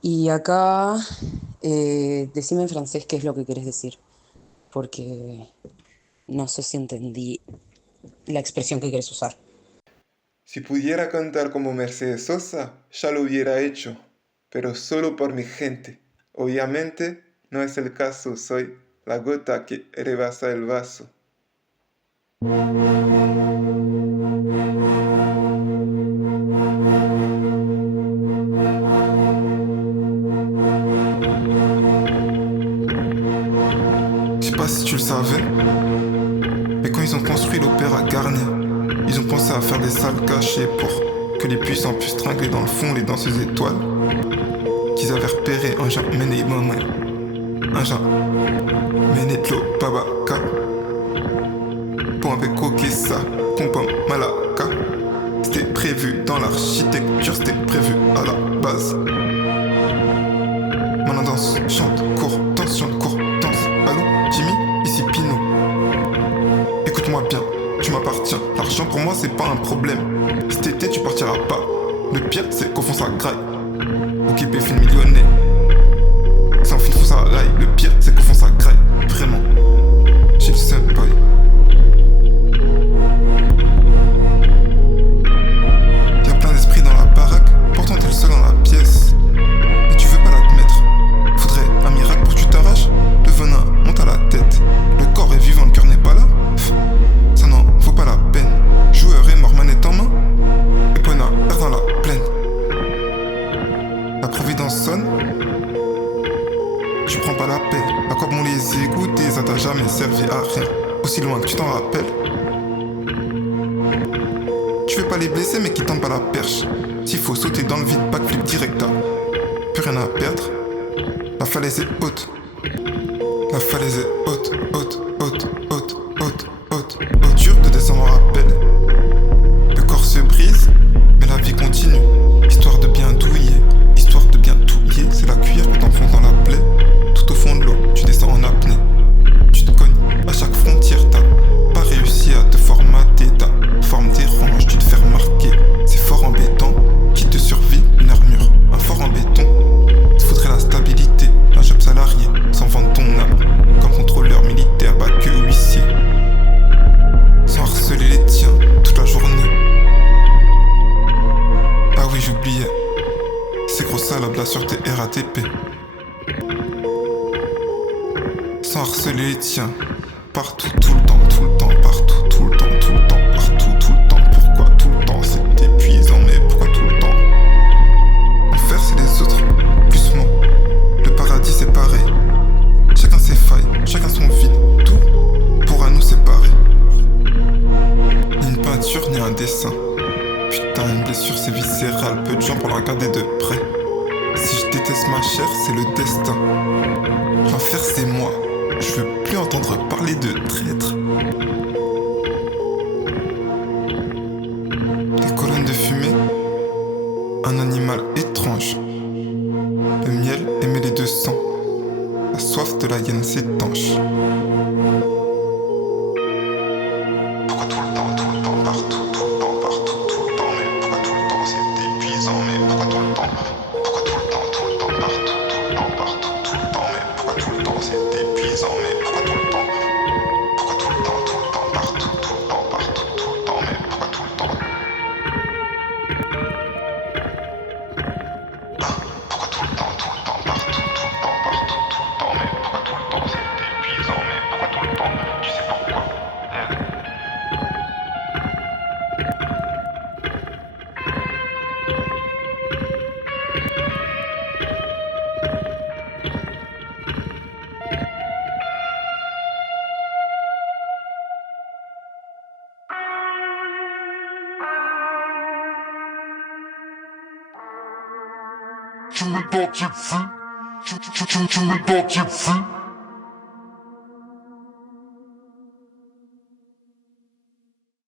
Y acá, decime en francés qué es lo que querés decir, porque no sé si entendí la expresión que querés usar. Si pudiera cantar como Mercedes Sosa, ya lo hubiera hecho, pero solo por mi gente. Obviamente, no es el caso, soy la gota que rebasa el vaso. Je sais pas si tu le savais, mais quand ils ont construit l'opéra Garnier, ils ont pensé à faire des salles cachées pour que les puissants puissent tringler dans le fond les danseuses étoiles qu'ils avaient repéré un Jean Mené Maman, un Jean Mené Tlo Babaka, pour avec ça, Pompom Malaka. C'était prévu dans l'architecture, c'était prévu à la base. Maintenant danse, chante, cours, danse, chante, cours, danse. Allô, Jimmy, ici Pino. Écoute-moi bien, tu m'appartiens. L'argent pour moi c'est pas un problème. Cet été tu partiras pas. Le pire c'est qu'au fond ça graille. Occupé film millionnaire. Sans film fond ça raille. Le pire c'est qu'au fond ça graille. Vraiment. J'ai le seum boy. Y'a plein d'esprits dans la baraque. Pourtant t'es le seul dans la pièce. Mais tu veux pas l'admettre. Faudrait un miracle pour que tu t'arraches. Le venin monte à la tête. Le corps est vivant, le cœur n'est pas là. Ça n'en vaut pas la peine. Joueur est mort, manette en main. Epona perd dans la plaine. La providence sonne. Tu prends pas l'appel. À quoi bon les écouter, ça t'a jamais servi à rien. Aussi loin que tu t'en rappelles. Tu veux pas les blesser mais qui tendent pas la perche. S'il faut sauter dans le vide, backflip direct, t'as plus rien à perdre. La falaise est haute. La falaise est haute, haute, haute, haute, haute, haute, haute. Dur de descendre en rappel. Le corps se brise, mais la vie continue. Histoire de bien douiller, histoire de bien touiller. C'est la cuillère que t'enfonces dans la plaie. Tout au fond de l'eau, tu descends en apnée. Tu te cognes à chaque frontière, t'as pas réussi à te formater. Ta forme dérange, tu te fais remarquer. C'est fort embêtant, qui te survit une armure. Un fort en béton, te faudrait la stabilité. Un job salarié, sans vendre ton âme. Comme contrôleur militaire, pas que huissier. Sans harceler les tiens toute la journée. Ah oui, j'oubliais. Ces gros salades là sur tes RATP. Sans harceler les tiens. Partout, tout le temps, partout, tout le temps, partout, tout le temps. Pourquoi tout le temps? C'est épuisant, mais pourquoi tout le temps? Enfer c'est les autres, plus moi. Le paradis c'est pareil. Chacun ses failles, chacun son vide. Tout pourra nous séparer. Ni une peinture, ni un dessin. Putain, une blessure c'est viscéral. Peu de gens pour la regarder de près. Si je déteste ma chair, c'est le destin. L'enfer c'est moi. Je veux plus entendre parler de traître. Des colonnes de fumée. Un animal étrange. Le miel est mêlé de sang. La soif de la hyène s'étanche. Pourquoi tout le temps, partout, tout le temps, partout, tout le temps, mais pourquoi tout le temps, c'est épuisant, mais pourquoi tout le temps? Pourquoi tout le temps, partout, tout le temps, partout, tout le temps, mais pourquoi tout le temps, c'est épuisant, mais pourquoi tout le temps? Pourquoi tout le temps, partout, tout le temps, partout, tout le temps, mais pourquoi tout le temps? Pourquoi tout le temps, partout, tout le temps, partout, tout le temps, mais pourquoi tout le temps, c'est épuisant, mais pourquoi tout le temps? Tu sais pourquoi? Tu m'identifies, tu m'identifies.